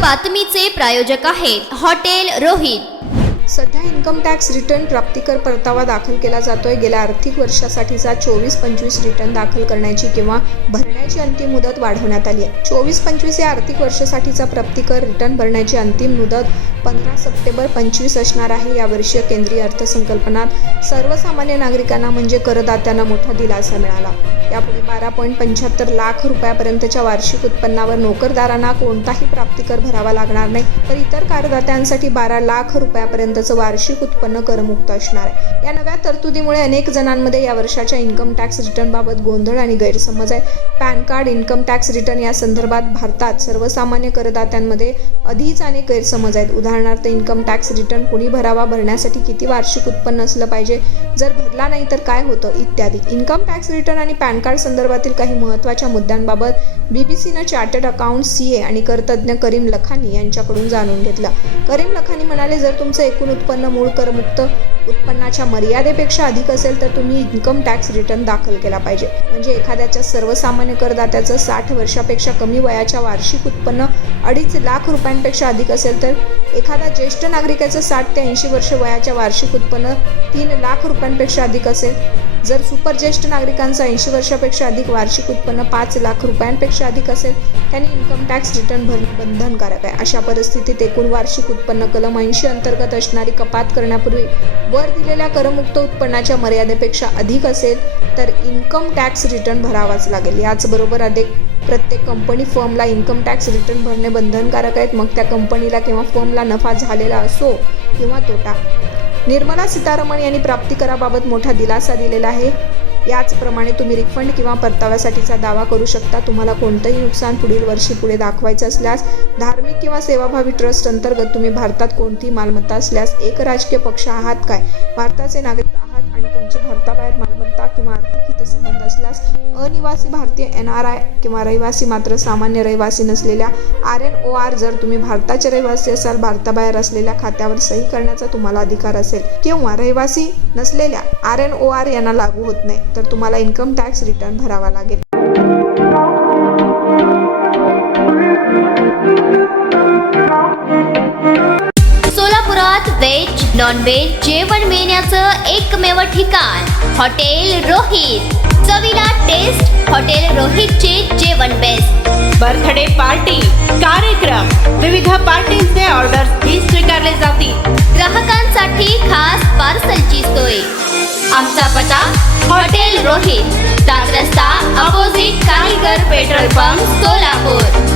बातमीचे प्रायोजक आहेत हॉटेल रोहित। सध्या इन्कम टॅक्स रिटर्न प्राप्तिकर परतावा दाखल केला जातोय। गेल्या आर्थिक वर्षासाठीचा 24-25 रिटर्न दाखल करण्याची किंवा भरण्याची अंतिम मुदत वाढवण्यात आली आहे। 24-25 या आर्थिक वर्षासाठीचा प्राप्तिकर रिटर्न भरण्याची अंतिम मुदत 15 सप्टेंबर 25 असणार आहे। यावर्षी केंद्रीय अर्थसंकल्पनात सर्वसामान्य नागरिकांना म्हणजे करदात्यांना मोठा दिलासा मिळाला। यापुढे 12.75 लाख रुपयापर्यंतच्या वार्षिक उत्पन्नावर नोकरदारांना कोणताही प्राप्तिकर भरावा लागणार नाही, तर इतर करदात्यांसाठी 12 लाख रुपयापर्यंतचं वार्षिक उत्पन्न करमुक्त असणार आहे। या नव्या तरतुदीमुळे अनेक जणांमध्ये या वर्षाच्या इन्कम टॅक्स रिटर्नबाबत गोंधळ आणि गैरसमज आहे। Pan card, income tax return या संदर्भात भारतात सर्वसामान्य करदात्यांमध्ये आधीच अनेक गैरसमज आहेत। उदाहरणार्थ, इन्कम टॅक्स रिटर्न कुणी भरावा, भरण्यासाठी किती वार्षिक उत्पन्न असलं पाहिजे, जर भरला नाही तर काय होतं इत्यादी। इन्कम टॅक्स रिटर्न आणि पॅन कार्ड संदर्भातील काही महत्त्वाच्या मुद्द्यांबाबत बीबीसीनं चार्टर्ड अकाउंट CA आणि करतज्ञ करीम लखानी यांच्याकडून जाणून घेतलं। करीम लखानी म्हणाले, जर तुमचं एकूण उत्पन्न मूळ करमुक्त उत्पन्नाच्या मर्यादेपेक्षा अधिक असेल तर तुम्ही इन्कम टॅक्स रिटर्न दाखल केला पाहिजे। म्हणजे एखाद्याच्या सर्वसामान्य करदात्याचं 60 वर्षापेक्षा कमी वयाच्या वार्षिक उत्पन्न 2.5 लाख रुपयांपेक्षा अधिक असेल, तर एखाद्या ज्येष्ठ नागरिकाचं 60 ते 80 वर्ष वयाच्या वार्षिक उत्पन्न 3 लाख रुपयांपेक्षा अधिक असेल। जर सुपर ज्येष्ठ नागरिकांचं 80 वर्षापेक्षा अधिक वार्षिक उत्पन्न 5 लाख रुपयांपेक्षा अधिक असेल, त्यांनी इन्कम टॅक्स रिटर्न भरणे बंधनकारक आहे। अशा परिस्थितीत एकूण वार्षिक उत्पन्न कलम 80 अंतर्गत असणारी कपात करण्यापूर्वी वर दिलेल्या करमुक्त उत्पन्नाच्या मर्यादेपेक्षा अधिक असेल तर इन्कम टॅक्स रिटर्न भरावाच लागेल। याचबरोबर प्रत्येक कंपनी फर्मला इन्कम टॅक्स रिटर्न भरणे बंधनकारक आहेत, मग त्या कंपनीला किंवा फर्मला नफा झालेला असो किंवा तोटा। निर्मला सीतारामन यांनी प्राप्तिकराबाबत मोठा दिलासा दिलेला आहे। याचप्रमाणे तुम्ही रिफंड किंवा परताव्यासाठीचा दावा करू शकता। तुम्हाला कोणतंही नुकसान पुढील वर्षी पुढे दाखवायचं असल्यास, धार्मिक किंवा सेवाभावी ट्रस्ट अंतर्गत तुम्ही भारतात कोणतीही मालमत्ता असल्यास, एक राजकीय पक्ष आहात काय, भारताचे नागरिक आहात आणि तुमची भारताबाहेर मालमत्ता किंवा आर्थिक हितसंबंध असल्यास, अनिवासी भारतीय NRI किंवा रहिवासी मात्र सामान्य रहिवासी नसलेल्या RNOR, जर तुम्ही भारताचे रहिवासी असाल, भारताबाहेर असलेल्या खात्यावर सही करण्याचा तुम्हाला अधिकार असेल किंवा रहिवासी नसलेल्या RNOR यांना लागू होत नाही, तर तुम्हाला इन्कम टॅक्स रिटर्न भरावा लागेल। सोलापुरात व्हेज नॉन व्हेज जेवण मिळण्याचं एकमेव ठिकाण हॉटेल रोहित। चवीला टेस्ट, हॉटेल रोहितचे जेवण बेस्ट। बर्थडे पार्टी, कार्यक्रम, विविध पार्टींचे ऑर्डर्स ही स्वीकारले जातील। ग्राहकांसाठी खास पार्सलची सोय। आमचा पत्ता हॉटेल रोहित, 7 रस्ता opposite Kaligar petrol pump, Solapur.